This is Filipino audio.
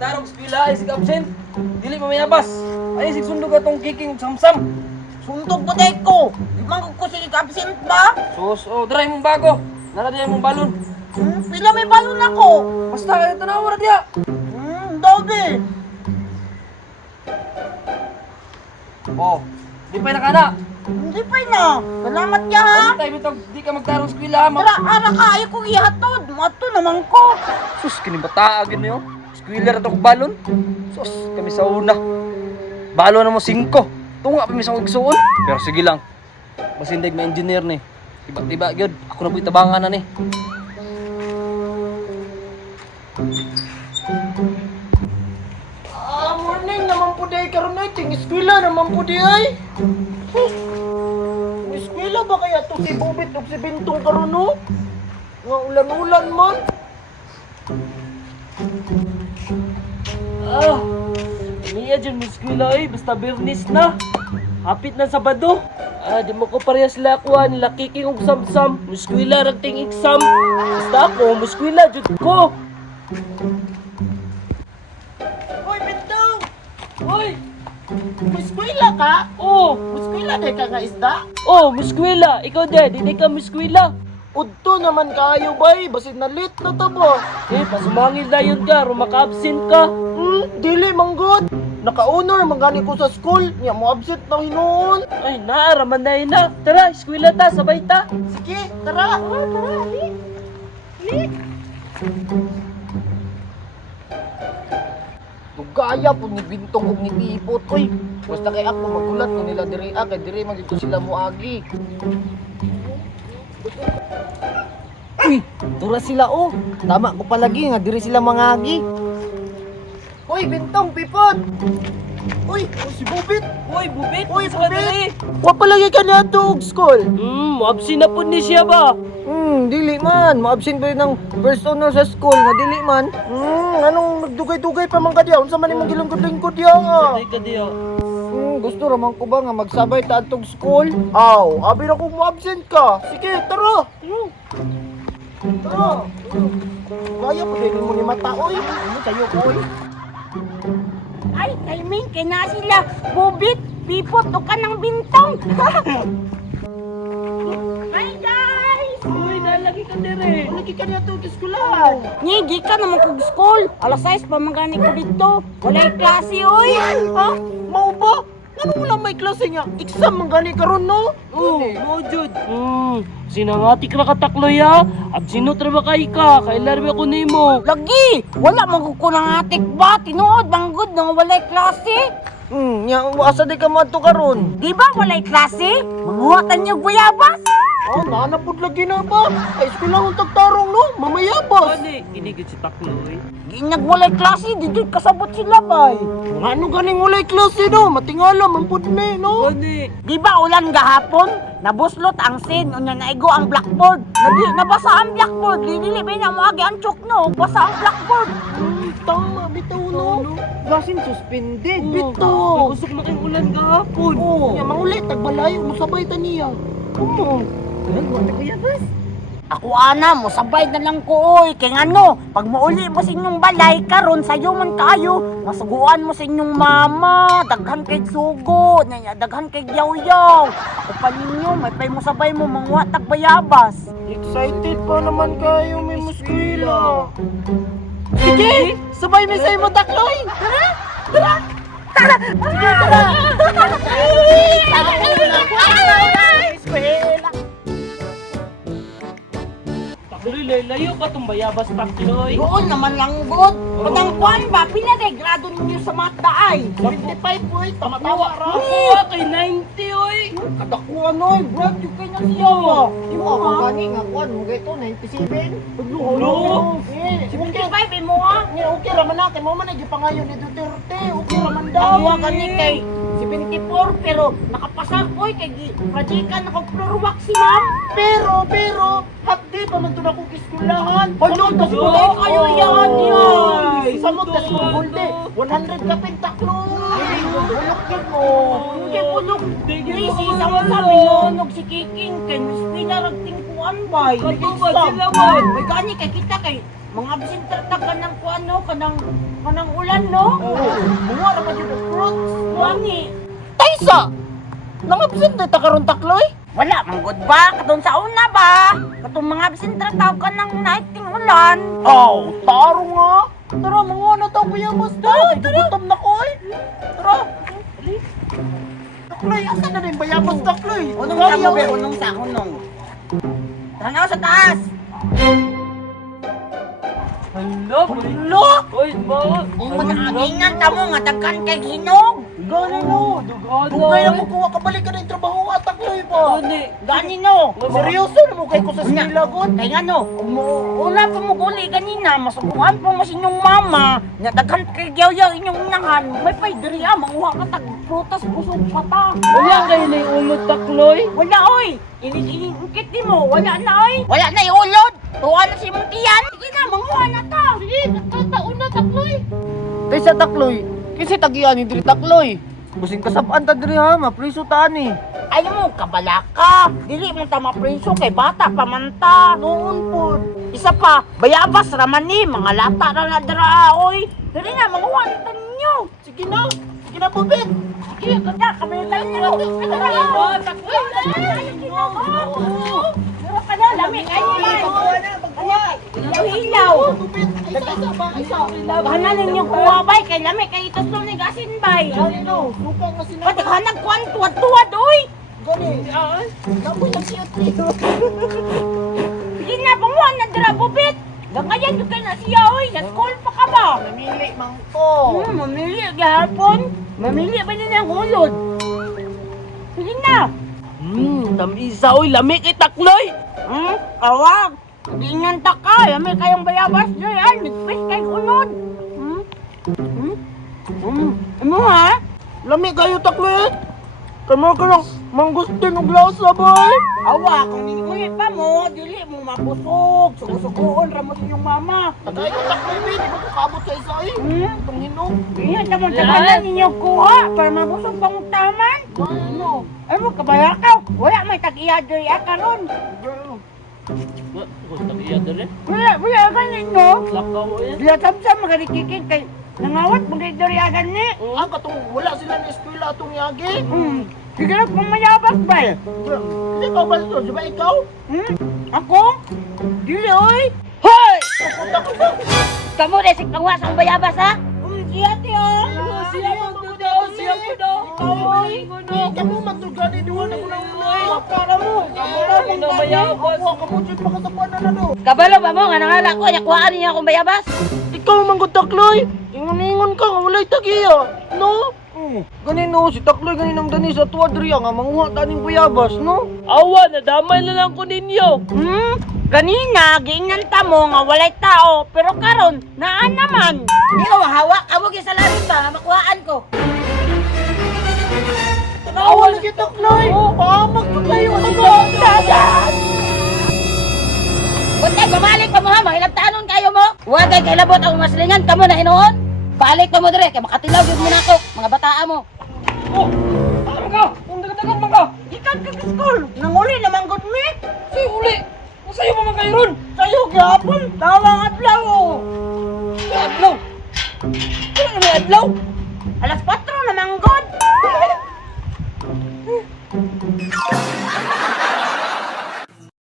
Darong eskwela ay sig absent. Dili mamayabas. Ay sig sundog atong kiking ug samsam. Sundog ba day ko? Di man ko sige absent ba? Sus, oh, dry mong bago. Nara diyan mong balon. Pila may balon ako. Basta kayo tanaw ra diya. Dobe. Oh, di pa nakana. Hindi pa na. Salamat ya ha. Tay bitog di ka magdarong eskwela ma. Tara, ara ka ay kong ihatod. Mato naman ko. Sus, kini bata agin niyo. Eskwela ra to kog balon. Sus, kami sa una. Balon na mo 5. Tunga pa mi sa igsuon. Pero sige lang. Masindig na engineer ni. Tiba-tiba gyud ako na buhi tabangan na ni. Morning naman po day karon ay ting eskwela naman po di ay. Eskwela ba kaya to si Bobit ug si Bintong karon no? Nga ulan-ulan man. Niya dyan mo eskwela ay basta Bernis na. Hapit na Sabado. Di mo ko parehas lakuan, lakiking og samsam. Muskwila ragting exam. Basta ako, muskwila jud ko. Hoy Bintong, Hoy! eskwela ka? Oh! Eskwela day ka nga isda? Oh, muskwila! Ikaw din, di ka muskwila. Udto naman kayo bay, basit na late na ta ba? Pasumangil na yun ka, rumaka-absent ka. Dili manggod. Naka-honor mangani ko sa school, nya mo absent na hinuon. Ay, naaraman na yun na. Tara, eskwela ta, sabay ta. Sige, tara. Tara, li. Tugaya po ni Bintong ug ni Pipot, oy. Basta kay ako magulat ko nila diri kay diri man dito sila moagi. Uy, tura sila oh. Tama ko palagi nga diri sila mangagi. Hoy, Bintong, Pipot. Uy, si Bubit. Uy, bubit! Uy, sa Bubit. Wa palagi ka na og school. Absent na po ni siya ba? Dili man. Mo-absent ba yun ng first honor sa school nga dili man? Anong nagdugay-dugay pa man ka diya? Unsa man imong gilungkod-lingkod diya? Ay ka diya. Gusto raman ko ba nga magsabay ta atong school? Aw, abi na kung mo-absent ka. Sige, tara. Tara. Kaya pa din mo ni mata, oy. Ano kayo, oy? Ay, timing, kaya na sila Bubit, Pipot, o ka ng Bintong. Hi guys! Uy, nalagi ka dire. Lagi ka na ito eskwelahan. Ni, di ka naman kog school. Alas 6 pa magani ko dito. Walay klase, oy. Ha? Mau ba? Ano wala may klase nga? Exam man gani karon no? Oh, mo jud. Sinangati ka katakloy ha. Absinot ra ba kay ka? Kailan ba ko nimo? Lagi! Wala magkuko ng atik ba? Tinuod, banggod nga walay klase. Nya asa di ka madto karon? Di ba walay klase? Manguhatan niyo guyabas. Nanapod lagi na ba? Ay eskwelahon tagtarong no? Mamayabas. Ani, inigit si takloy. Ginyag walay klase, di doon kasabot sila bay. Ano ganing walay klase no? Matingala man pud ni no? Ani, Di ba ulan gahapon? Nabuslot ang sin, unya naigo ang blackboard. Nabasa ang blackboard, dili ba na mo agi ang chok no? Basa ang blackboard. Tama bitaw no? Basin suspended bitaw. Gusto ko making ulan gahapon. Nya mangulit tagbalayo mo sabay ta niya. Ay, wala ko yabas. Ako ana mo, sabay na lang ko oy. Kay ngano, pag mauli mo sa inyong balay karon sayo man kaayo, masuguan mo sa inyong mama, daghan kay sugo, daghan kay yaw-yaw. Ako pa ninyo, may pay mo sabay mo manguha tag bayabas. Excited pa naman kayo may muskwila. Sige, sabay mi sa imo takloy. Tara, tara. Tara. Sige, tara. Eskwela. Takloy, layo pa tong bayabas takloy. Doon naman lang good. Padang kwan ba, pila na grado ninyo sa mata ay? 25 boy, tama-tawa ra. Oo, kay 90 oy. Kadakuan oy, brad yung kay nang siya ba? Imo ako gani nga kuan mo gayto 97. Hello? Eh, 75 mo ha? okay raman na kay mo man gipangayon ni Duterte. Okay raman daw. Ako kani kay 74 pero nakapasar ko kay prajikan ako floor wax si ma'am. Pero hapdi pa man to na kong iskulahan. Ano to kulay kayo yan yan? Samot na sumulde. 100 ka pentakloy. Bulok yun mo. Hindi punok. Hindi si isang sabi nonog si Kiking kay Miss Pina ragting kuan bay. Kato ba sila man? May gani kay kita kay Mga absenter ta kanang kuano, kanang ulan, no? Bunga ra pa jud ang fruits. Wangi. Taysa! Nang-absent na ta karon takloy? Wala, manggod ba? Katong sa una ba? Katong mga absenter tawag ka ng naiting ulan. Aw, taro nga. Tara, mga na tayo bayabas na. Gutom na ko eh. Tara. Takloy, asa na rin bayabas takloy? Unong sa mo, be? Unong sa, unong. Tanaw sa taas. Hello, Lo! Oy, ba? Kung mag-aagingan ta mo, nga daghan kay hinog. Gani no. Dugay na mo kuha kabalik ka na yung trabaho at takloy ba? Gani no. Seryoso na mo kay ko sa sinilagot. Kaya nga no, una pa mo guli kanina, masubukan po mo sa inyong mama, nga daghan kay yaw-yaw inyong inahan, may pay diri manguha ka tag prutas busog pa ta. Wala kayo na yung ulot takloy. Wala oy. Inikit di mo, wala na oy. Wala na iulod. Tuwa na si mong tiyan. Sige na, manguha na ta. Sige, nagkataon na takloy. Taysa takloy. Kasi tagian ni diri takloy. Busing kasabaan ta diri ha, mapriso ta ni. Ayaw mo, kabalaka. Dili mo ta mapriso kay bata pa man ta. Noon po. Isa pa, bayabas raman ni, mga lata na nadra oy. Dili na, manguha na ta ninyo. Sige na. Sige na po, Bet. Sige, kaya kami tayo nyo. Pero ka na, lamig. Ay, ilaw. Baka ninyo kuha bay, kay lamig. Kay itos nung nigasin bay. Ano? Lupa nga sinabi. Pati ka nagkuhan, tuwad-tuwad, oy. Gani. Naboy lang siya tiyo. Sige na, panguhan na dira, bubit. Gangayan yung kayo na siya, oy. Nag-call pa ka ba? Namili mang ko. Mamili, gahapon. Mamili ba nila ang ulod? Sige na. Tamisa oy, lami kay takloy. Awag. Dingan ta ka. May kayong bayabas dyan. Nagpis kay unod. Ano ha? Lami kayo takloy. Kamo ka lang mangustin og lasa boy. Awa, kung ningulit pa mo, dili mo mabusog. Sugusugoon ra mo sa inyong mama. Tagay ko takloy, Ben. Di ba ko kabot sa isa eh. Itong hinog. Iyan naman tagalan ninyo kuha para mabusog pang taman. Ano? Ay mo, kabayakaw. Wala may tag-iya diri akaron. Wala ganin no. Wala tamsa magarikikin kay nangawat mo kay diri agan ni. Ang katong wala sila ni eskwela atong yagi. Sige na pumayabas ba? Hindi ka ba ito? Di ba ikaw? Ako? Dili oy. Hoy! Pupunta ko sa... Kamu resik pangwas ang bayabas ha? Siya tiyo. Siya magdudaw, siya magdudaw. Ikaw oy. Kamu magdugani doon ako lang uloy. Para mo. Kamu lang ang bayabas. Kamu dyan makasapuan na do. Kabalo ba mo nga nangala ko yakuhaan niya akong bayabas? Ikaw manggod takloy. Ingon-ingon ka, walay tagiya. No? Ganino, si Takloy ganinang dani sa tuwa diriya nga manguha taning bayabas, no? Awa, nadamay na lang ko ninyo. Kanina, giingnan ta mo nga walay tao, pero karon naan naman. Di ko mahawak, amo gi sa larin ba, makuhaan ko. Tanawa lagi Takloy. Pahamak ko kayo. Dadan! Buntay, babalik pa mo ha, mahilabtaanon kayo mo. Huwag kay kailabot ang maslingan, kamo na hinuon. Balik pa mo dire, kay makatilaw yun mo na ako, mga bataan mo. Oh, ano ka? Kung dagat-dagat man ka. Ikan ka ka school, nanguli naman good me. Si uli. Kung sa'yo pa man kayo ron. Sa'yo gyapon, tawang adlaw. Si Adlaw. Kailan na may Adlaw? Alas 4